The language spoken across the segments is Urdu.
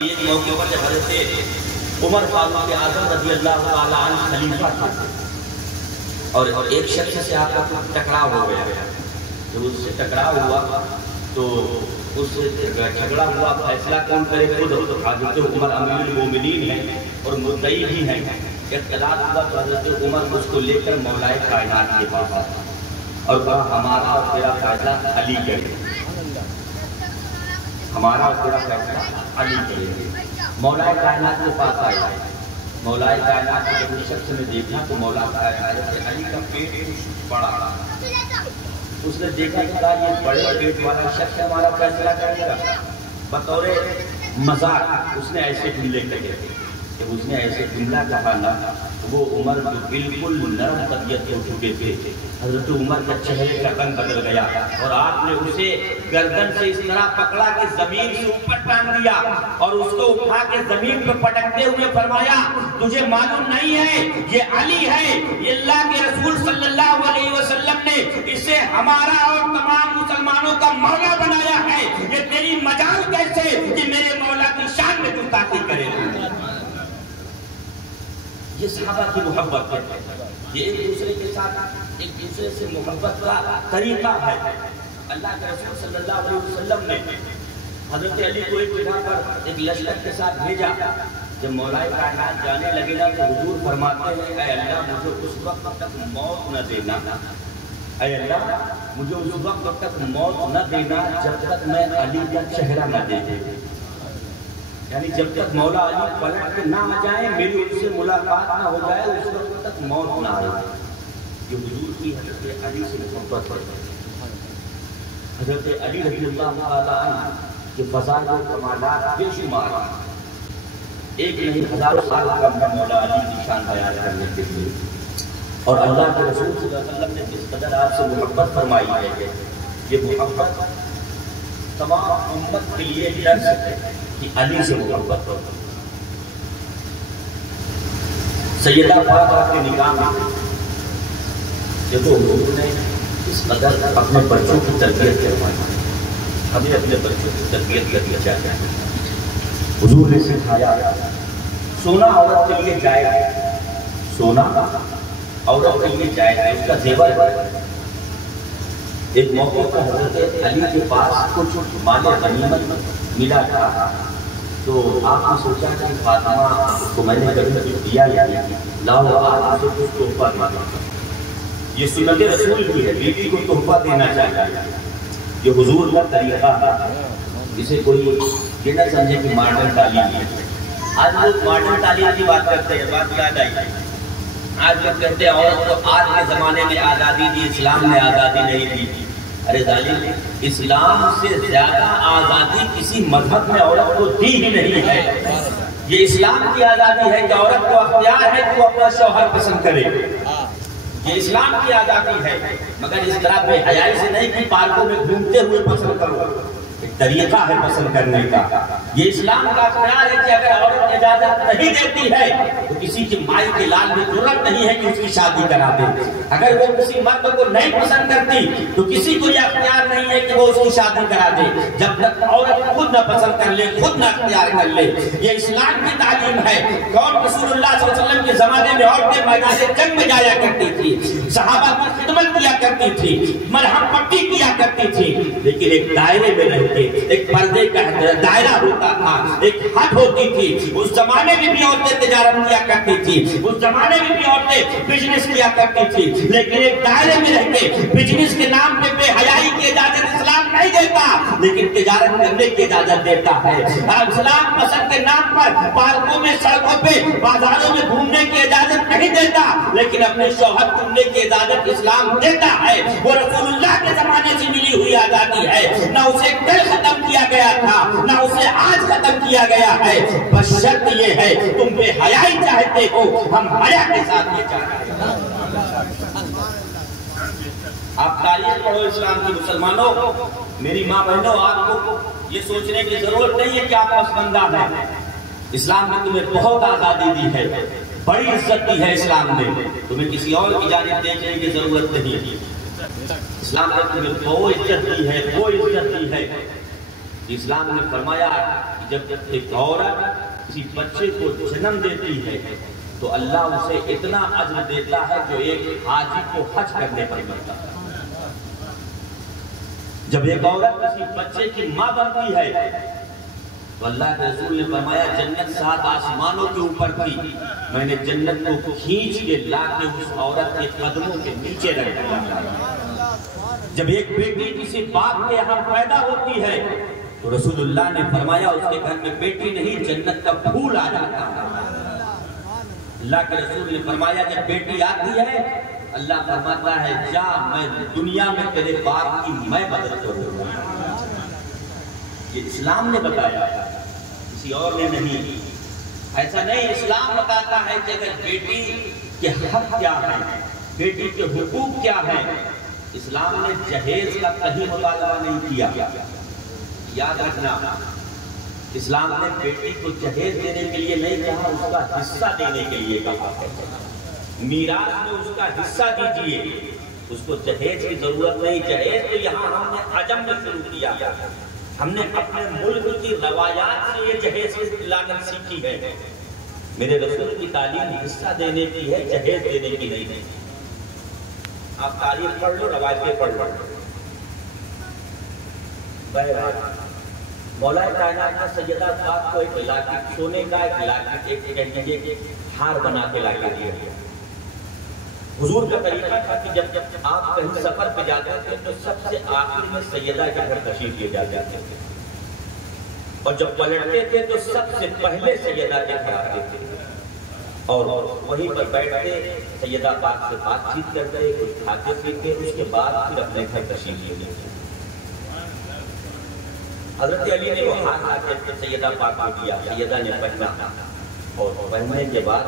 ایک موقع پر جب حضرت عمر فاروق اعظم رضی اللہ تعالیٰ عنہ خلیفہ تھے اور ایک شخص سے آپ کا ٹکراؤ ہو گیا، جب اس سے ٹکراؤ ہوا تو اس سے جھگڑا ہوا، فیصلہ کون کرے؟ خود حضرت عمر امیر المومنین ہیں اور مدعی بھی ہیں۔ اختلاف ہوا تو حضرت عمر اس کو لے کر مولائے کائنات کے پاس آئے اور کہا ہمارا اور تیرا فیصلہ علی کرے، ہمارا اور تیرا فیصلہ علی کرے۔ مولائے کائنات کے پاس آئے، مولائے کائنات کو جب اس شخص نے دیکھا تو مولا حضرت علی کا پیٹ بڑا، اس نے دیکھا کہ یہ بڑے پیٹ والا شخص ہمارا فیصلہ کرے گا۔ بطور مذاق اس نے ایسے جملے کہے، جب اس نے ایسے جملہ کہا نا وہ عمر بالکل نرم طبیعت ہو چکے تھے، حضرت عمر کا چہرے کا رنگ بدل گیا اور آپ نے اسے گردن سے اس طرح پکڑا کہ زمین سے اوپر ٹانگ دیا اور اس کو اٹھا کے زمین پر پٹکتے ہوئے فرمایا تجھے معلوم نہیں ہے یہ علی ہے، یہ اللہ کے رسول صلی اللہ علیہ وسلم نے اسے ہمارا اور تمام مسلمانوں کا مولا بنایا ہے، یہ تیری مجال کیسے کہ میرے مولا کی شان میں گستاخی کرے؟ یہ صحابہ کی محبت ہے، یہ ایک دوسرے کے ساتھ ایک دوسرے سے محبت کا طریقہ ہے۔ اللہ کے رسول صلی اللہ علیہ وسلم نے حضرت علی کو ایک جگہ پر ایک لشکر کے ساتھ بھیجا، جب مولائے کائنات جانے لگے نا تو حضور فرماتے ہیں اے اللہ مجھے اس وقت تک موت نہ دینا، اے اللہ مجھے اس وقت تک موت نہ دینا جب تک میں علی کا چہرہ نہ دیکھوں، یعنی جب تک مولا علی پلٹ کے نہ آ جائیں، میری ان سے ملاقات نہ ہو جائے، اس وقت تک موت نہ آئے۔ یہ حضور کی حضرت علی سے محبت ہے۔ حضرت علی رضی اللہ تعالیٰ عنہ کے فضائل و کمالات بے شمار، ایک نہیں ہزاروں سال کم ہے مولا علی کی شان بیان کرنے کے لیے، اور اللہ کے رسول صلی اللہ علیہ وسلم نے جس قدر آپ سے محبت فرمائی ہے، یہ محبت تمام امت کے لیے درس ہے کہ علی سے محبت ہو۔ سیدہ پاک آپ کے نکاح میں دیکھو حضور نے اس قدر اپنے بچوں کی تربیت کروائی، ہمیں اپنے بچوں کی تربیت کرنی چاہیے۔ حضور نے سکھایا سونا عورت کے لیے جائز ہے، سونا عورت کے لیے جائز ہے، اس کا زیور ہے۔ ایک موقع پر حضرت علی کے پاس کچھ مال غنیمت ملا تھا تو آپ نے سوچا کہ فاطمہ کو میں نے کبھی کچھ دیا یا نہیں، لاؤ آج اسے کچھ تحفہ دینا۔ یہ سنت رسول کی ہے، بیٹی کو تحفہ دینا چاہیے، یہ حضور کا طریقہ ہے۔ اسے کوئی یہ نہ سمجھے کہ ماڈرن تعلیم ہے۔ آج لوگ ماڈرن تعلیم کی بات کرتے ہیں، بات یاد آئی، آج لوگ کہتے ہیں عورت کو آج کے زمانے میں آزادی دی، اسلام نے آزادی نہیں دی۔ ارے ظالم، اسلام سے زیادہ آزادی کسی مذہب میں عورت کو دی ہی نہیں ہے۔ یہ اسلام کی آزادی ہے کہ عورت کو اختیار ہے کہ وہ اپنا شوہر پسند کرے، یہ اسلام کی آزادی ہے، مگر اس طرح بے حیائی سے نہیں کہ پارکوں میں گھومتے ہوئے پسند کرو، ایک طریقہ ہے پسند کرنے کا۔ یہ اسلام کا اختیار ہے کہ اگر عورت اجازت نہیں دیتی ہے تو کسی کی مائی کے لال میں ضرورت نہیں ہے کہ اس کی شادی کرا دے۔ اگر وہ کسی مرد کو نہیں پسند کرتی تو کسی کو یہ اختیار نہیں ہے کہ وہ اس کی شادی کرا دے، جب تک عورت خود نہ پسند کر لے، خود نہ اختیار کر لے۔ یہ اسلام کی تعلیم ہے۔ کون رسول اللہ صلی اللہ علیہ وسلم کے زمانے میں عورتیں میدان جنگ میں جایا کرتی تھی، صحابہ کی خدمت کیا کرتی تھی، مرہم پٹی کیا کرتی تھی، لیکن ایک دائرے میں رہتے، ایک پردے کا دائرہ ہوتا تھا، ایک حد ہوتی تھی۔ اس زمانے میں بھی عورتیں تجارت کیا کرتی تھی، اس زمانے میں بھی عورتیں بزنس کیا کرتی تھی، لیکن ایک دائرے میں رہتے۔ بزنس کے نام پہ بے حیائی کی اجازت اسلام نہیں دیتا، لیکن تجارت کرنے کی اجازت دیتا ہے۔ اسلام پسند کے نام پر پارکوں میں، سڑکوں پہ، بازاروں میں گھومنے کی اجازت نہیں دیتا، لیکن اپنے شوہر چننے کی اجازت اسلام دیتا ہے۔ وہ رسول اللہ کے زمانے سے ملی ہوئی آزادی ہے، نہ اسے کل ختم کیا گیا تھا نہ اسے آج ختم کیا گیا ہے، بس شرط یہ ہے تم بے حیائی چاہتے ہو، ہم حیا کے ساتھ یہ چاہتے ہیں۔ آپ تاریخ پڑھو اسلام کی مسلمانوں، میری ماں بہنوں، آپ کو یہ سوچنے کی ضرورت نہیں ہے کہ آپ پسماندہ ہیں۔ اسلام نے تمہیں بہت آزادی دی ہے، بڑی عزت دی ہے اسلام نے، تمہیں کسی اور کی جانب دیکھنے کی ضرورت نہیں۔ اسلام نے تمہیں وہ عزت دی ہے، وہ عزت دی ہے۔ اسلام نے فرمایا جب ایک عورت کسی بچے کو جنم دیتی ہے تو اللہ اسے اتنا اجر دیتا ہے جو ایک حاجی کو حج کرنے پر ملتا ہے۔ جب ایک عورت کسی بچے کی ماں بنتی ہے تو اللہ کے رسول نے فرمایا جنت 7 آسمانوں کے اوپر تھی، میں نے جنت کو کھینچ کے لا کے اس عورت کے قدموں کے نیچے رکھ دیا۔ جب ایک بیٹی کسی باپ کے یہاں پیدا ہوتی ہے تو رسول اللہ نے فرمایا اس کے گھر میں بیٹی نہیں جنت کا پھول آ جاتا ہے۔ اللہ کے رسول نے فرمایا جب بیٹی آتی ہے اللہ فرماتا ہے جا میں دنیا میں تیرے باپ کی میں مدد کروں گا۔ یہ اسلام نے بتایا، کسی اور نے نہیں۔ ایسا نہیں، اسلام بتاتا ہے کہ اگر بیٹی کے حق کیا ہے، بیٹی کے حقوق کیا ہے۔ اسلام نے جہیز کا کہیں مطالبہ نہیں کیا، یاد رکھنا۔ اسلام نے بیٹی کو جہیز دینے کے لیے نہیں کہا، اس کا حصہ دینے کے لیے کہا۔ میراث میں اس کا حصہ دیجئے، اس کو جہیز کی ضرورت نہیں۔ جہیز تو یہاں ہم نے عجم میں شروع کیا، ہم نے اپنے ملک کی روایات سے یہ جہیز کی لاگت سیکھی ہے۔ میرے رسول کی تعلیم حصہ دینے کی ہے، جہیز دینے کی نہیں ہے۔ آپ تاریخ پڑھ لو، روایتیں پڑھ لو۔ بہرحال مولا کائنات نے سیدہ پاک کو ایک لاکٹ سونے کا ایک ہار بنا کے لا کے دیا۔ حضور کا طریقہ تھا کہ جب آپ کہیں سفر پہ جاتے تھے تو سب سے آخر میں سیدہ کے گھر تشریف لے جاتے تھے، اور جب پلٹتے تھے تو سب سے پہلے سیدہ کے گھر آتے تھے، اور وہیں پر بیٹھتے سیدہ پاک سے بات چیت کرتے، کچھ کھاتے پیتے، اس کے بعد پھر اپنے گھر تشریف لے جاتے۔ حضرت علی نے وہ ہاتھ لا کے سیدہ پاک کو دیا، سیدہ نے پہنا، اور پہننے کے بعد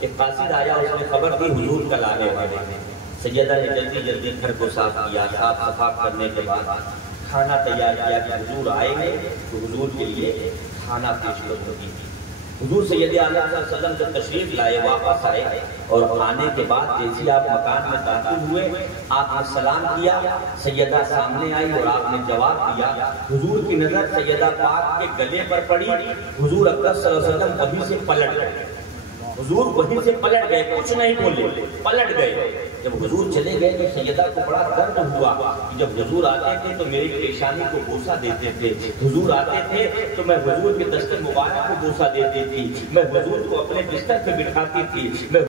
ایک قاصد آیا، اس نے خبر دی حضور کل آنے والے ہیں۔ سیدہ نے جلدی جلدی گھر کو صاف کیا، صاف صفا کرنے کے بعد کھانا تیار کیا کہ حضور آئیں گے تو حضور کے لیے کھانا پیش کروں۔ حضور سید عالم صلی اللہ علیہ وسلم جب تشریف لائے، واپس آئے، اور آنے کے بعد جیسے آپ مکان میں داخل ہوئے آپ نے سلام کیا، سیدہ سامنے آئی اور آپ نے جواب دیا۔ حضور کی نظر سیدہ پاک کے گلے پر پڑی، حضور اکرم صلی اللہ علیہ وسلم وہیں سے پلٹ گئے، حضور وہیں سے پلٹ گئے، کچھ نہیں بولے، پلٹ گئے۔ جب حضور چلے گئے تو سیدہ کو بڑا درد ہوا کہ جب حضور آتے تھے تو میری پیشانی کو بوسہ دیتے تھے، حضور آتے تھے تو میں حضور کے دست مبارک کو بوسہ دیتی تھی، میں حضور کو اپنے بستر پہ بٹھاتی تھی، میں